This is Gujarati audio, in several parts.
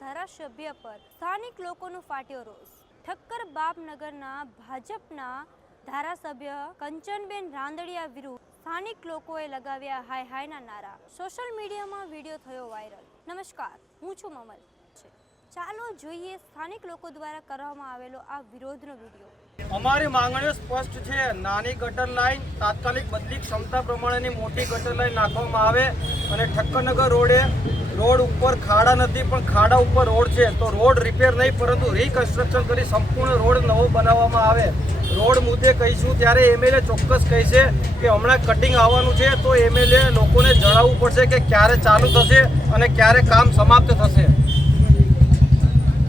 ધારાસભ્ય પર સ્થાનિક લોકોનો ફાટ્યો રોષ। ઠક્કર બાપનગરના ભાજપના ધારાસભ્ય કંચનબેન રાંદડિયા વિરુદ્ધ સ્થાનિક લોકોએ લગાવ્યા હાય હાયના નારા। સોશિયલ મીડિયામાં વિડીયો થયો વાયરલ। નમસ્કાર, હું છું મમલ। ચાલો જોઈએ સ્થાનિક લોકો દ્વારા કરવામાં આવેલો આ વિરોધનો વિડીયો। અમારી માંગણીઓ સ્પષ્ટ છે। નાની ગટર લાઈન તાત્કાલિક બદલી ક્ષમતા પ્રમાણેની મોટી ગટર લાઈન નાખવામાં આવે અને ઠક્કરનગર રોડ ઉપર ખાડા નથી પણ ખાડા ઉપર રોડ છે તો રોડ રિપેર નહીં પરંતુ રીકન્સ્ટ્રક્શન કરી સંપૂર્ણ રોડ નવો બનાવવામાં આવે। રોડ મુદ્દે કહીશું ત્યારે એમએલએ ચોક્કસ કહેશે કે હમણાં કટિંગ આવવાનું છે તો એમએલએ લોકોને જણાવવું પડશે કે ક્યારે ચાલુ થશે અને ક્યારે કામ સમાપ્ત થશે।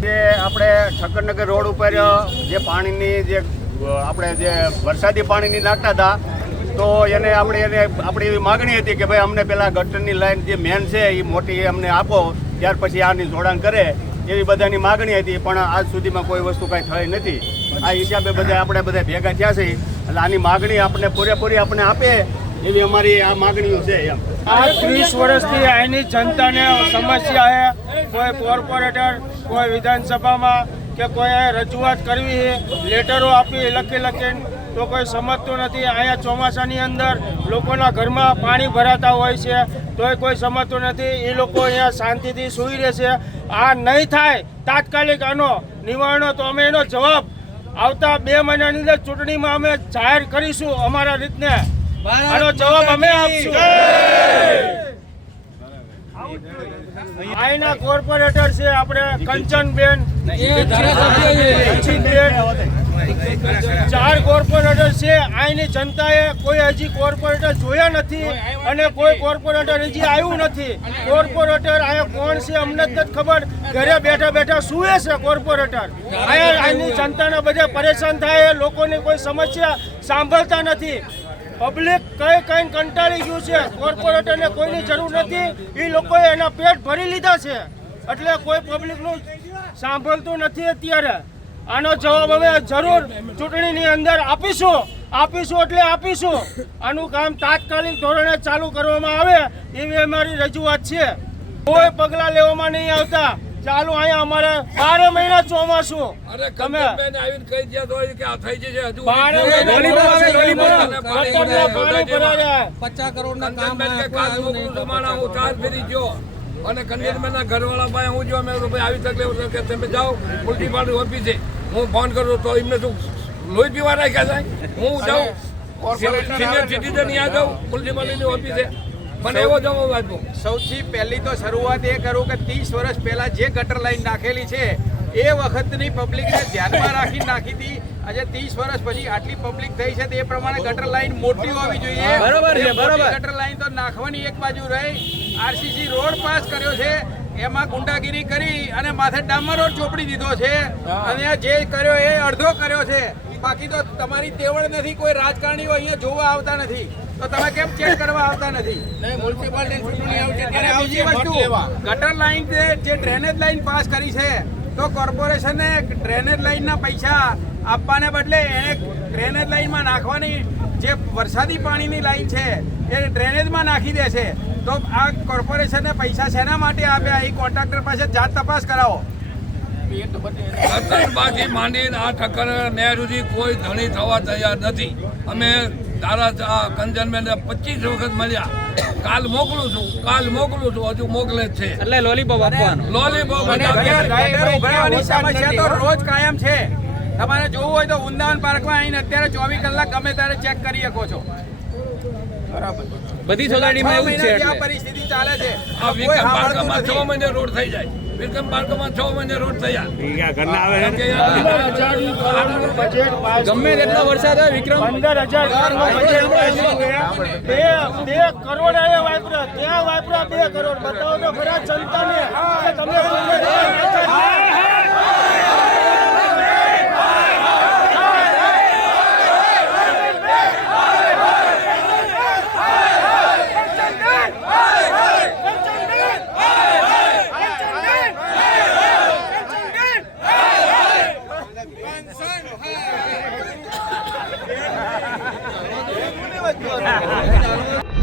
જે આપણે ઠક્કરનગર રોડ ઉપર જે પાણીની જે આપણે જે વરસાદી પાણીની નાખતા હતા તો આપણી એવી માગણી હતી કે ભાઈ અમને પહેલાં ગટરની લાઈન જે મેન છે એ મોટી અમને આપો ત્યાર પછી આની જોડાણ કરે એવી બધાની માગણી હતી પણ આજ સુધીમાં કોઈ વસ્તુ કાંઈ થઈ નથી। આ હિસાબે આપણે બધા ભેગા થયા છે એટલે આની માગણી આપણે પૂરેપૂરી આપણે આપે એવી અમારી આ માગણીઓ છે એમ। આ 30 વર્ષથી અહીંની જનતાને સમસ્યા છે। કોઈ કોર્પોરેટર કોઈ વિધાનસભામાં કે કોઈ રજૂઆત કરવી લેટરો આપી લખીને તો કોઈ સમજતું નથી। અહીંયા ચોમાસાની અંદર લોકોના ઘરમાં પાણી ભરાતા હોય છે તોય કોઈ સમજતું નથી। એ લોકો અહીંયા શાંતિથી સૂઈ રહેશે। આ નહીં થાય તાત્કાલિક આનો નિવારણો તો અમે એનો જવાબ આવતા 2 મહિનાની અંદર ચૂંટણીમાં અમે જાહેર કરીશું। અમારા રીતને આનો જવાબ અમે આપશું। અહીંના કોર્પોરેટર છે આપણે કંચનબેન, 4 કોર્પોરેટર છે। અહીંની જનતાએ કોઈ હજી કોર્પોરેટર જોયા નથી અને કોઈ કોર્પોરેટર હજી આવ્યું નથી। કોર્પોરેટર અહીંયા કોણ છે અમને જ નથી ખબર। ઘરે બેઠા બેઠા સૂએ છે કોર્પોરેટર। અહીંની જનતાને બધા પરેશાન થાય, લોકોની કોઈ સમસ્યા સાંભળતા નથી। પબ્લિક કઈ કંટાળી ગયું છે। કોર્પોરેટરને કોઈની જરૂર નથી, એ લોકોએ એના પેટ ભરી લીધા છે એટલે કોઈ પબ્લિકનું સાંભળતું નથી। અત્યારે આનો જવાબ અમે જરૂર ચૂંટણીની અંદર આપીશું એટલે આપીશું। આનું કામ તાત્કાલિક ધોરણે ચાલુ કરવામાં આવે એવી અમારી રજૂઆત છે। કોઈ પગલાં લેવામાં નહીં આવતા। ચાલુ અહીંયા અમારે 12 મહિના ચોમાસું તમે 50 કરોડના કામ અને કંડક્ટરના ઘરવાળા ભાઈ હું જો મેં ભાઈ આવી તકલીફ કે તમે જાઓ મ્યુનિસિપાલિટી ઓફિસે હું ફોન કરું તો એમને શું લોહી પીવા રાખ્યા જાય। હું જાઉં સિનિયર સિટીઝન ત્યાં જાઉં મ્યુનિસિપાલિટી ઓફિસે મને એવો જવાબ આપ્યો। સૌથી પહેલી તો શરૂઆત એ કરું કે 30 વર્ષ પહેલા જે ગટર લાઈન નાખેલી છે એ વખતની પબ્લિકને ધ્યાનમાં રાખી નાખી હતી। આજે 30 વર્ષ પછી આટલી પબ્લિક થઈ છે તે પ્રમાણે ગટર લાઈન મોટી હોવી જોઈએ। બરાબર છે, બરાબર। ગટર લાઈન તો નાખવાની એક બાજુ રહી। આરસીસી રોડ પાસ કર્યો છે એમાં ગુંડાગીરી કરી અને માથે ડામર રોડ ચોપડી દીધો છે અને જે કર્યો એ અડધો કર્યો છે। બાકી તો તમારી તેવડ નથી, કોઈ રાજકારણીઓ અહીંયા જોવા આવતા નથી તો તમે કેમ ચેક કરવા આવતા નથી? મ્યુનિસિપાલિટી ચૂંટણી આવશે ત્યારે બીજી વસ્તુ ગટર લાઈન જે ડ્રેનેજ લાઈન પાસ કરી છે તો કોર્પોરેશને ડ્રેનેજ લાઈનના પૈસા આપવાને બદલે એને ડ્રેનેજ લાઈનમાં નાખવાની જે વરસાદી પાણીની લાઈન છે એ ડ્રેનેજમાં નાખી દે છે। તો આ કોર્પોરેશનને પૈસા શેના માટે આપ્યા એ કોન્ટ્રાક્ટર પાસે જાત તપાસ કરાવો। બાકી માંડીને આ ઠક્કર નહેર સુધી કોઈ ધણી થવા તૈયાર નથી। અમે તારા કંચનબેન 25 વખત મળ્યા। કાલ મોકલું છું હજુ મોકલે જ છે એટલે લોલીપોપ આપવાનો। લોલીપોપ સમસ્યા તો રોજ કાયમ છે। તમારે જોવું હોય તો વૃંદાવન પાર્કમાં આવીને અત્યારે 24 કલાક ગમે ત્યારે ચેક કરી શકો છો। બરાબર, બધી સોસાયટીમાં એવું છે આ પરિસ્થિતિ ચાલે છે। આ વિક્રમ પાર્કમાં 6 મહિને રોડ થઈ જાય। વિક્રમ પાર્કમાં 6 મહિને રોડ થયા। ગમે તેટલો વરસાદ હોય વિક્રમ 15,000 કરોડ આયા વાપરા, ત્યાં વાપરા 2 કરોડ। બતાવો તો ખરા જનતાને તમે Hey!